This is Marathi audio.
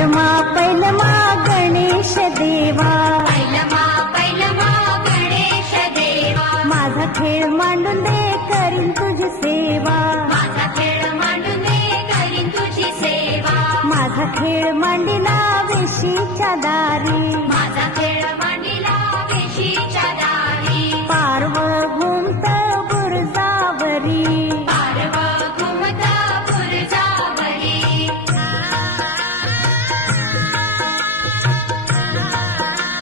पैलमा गणेश देवा, पैलमा गणेश देवा, माझा खेळ मांडून दे करीन तुझी सेवा, माझा खेळ मांडून दे करीन तुझी सेवा, माझा खेळ मांडिना वेशीच्या दारी, माझा खेळ